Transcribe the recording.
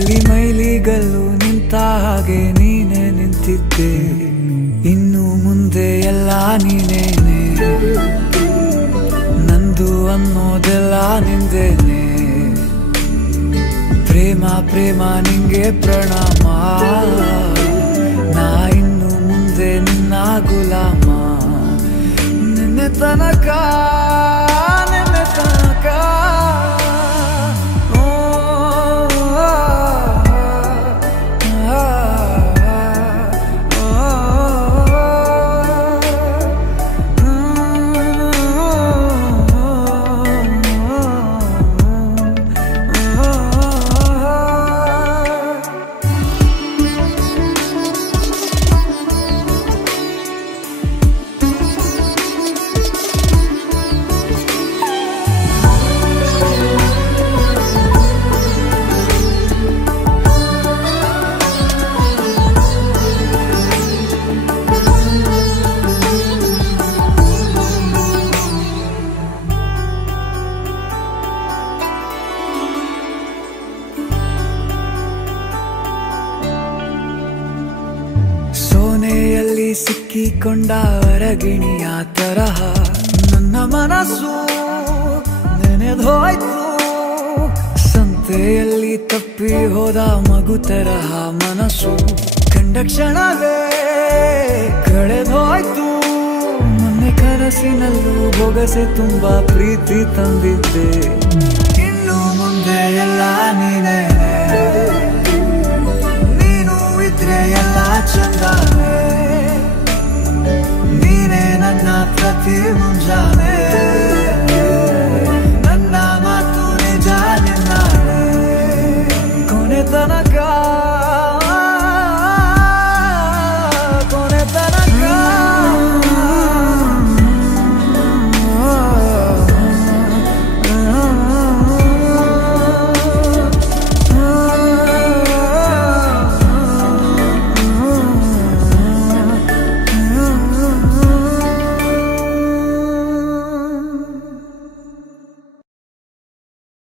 ಎಲ್ಲಿ ಮೈಲಿಗಲ್ಲು ನಿಂತ ಹಾಗೆ ನೀನೆ ನಿಂತಿದ್ದೆ, ಇನ್ನು ಮುಂದೆ ಎಲ್ಲ ನೀನೇನೆ, ನಂದು ಅನ್ನೋದೆಲ್ಲ ನಿಂದೇನೆ. ಪ್ರೇಮ ಪ್ರೇಮ ನಿಂಗೆ ಪ್ರಣಾಮ, ನಾ ಇನ್ನು ಮುಂದೆ ನಿನ್ನ ಗುಲಾಮ. ನಿನ್ನೆ ತನಕ ನಿನ್ನೆ ತನಕ ಸೋನೆಯಲ್ಲಿ ಸಿಕ್ಕಿಕೊಂಡ ಅರಗಿಣಿಯ ತರಹ ನನ್ನ ಮನಸ್ಸು ನೆನೆದೋಯ್ತು. ಸಂತೆಯಲ್ಲಿ ತಪ್ಪಿ ಹೋದ ಮಗು ತರಹ ಮನಸ್ಸು ಕಂಡ ಕ್ಷಣವೇ ಕಳೆದೋಯ್ತು. ಮೊನ್ನೆ ಕನಸಿನಲ್ಲೂ ಬೊಗಸೆ ತುಂಬಾ ಪ್ರೀತಿ ತಂದಿದ್ದೆ, ಇನ್ನು ಮುಂದೆ ಎಲ್ಲ ನೀನೇ, ನೀನು ಇದ್ರೆ ಎಲ್ಲ ಚಂದಾನೆ, ನೀನೇ ನನ್ನ ಪ್ರತಿ ಮುಂಜಾನೆ.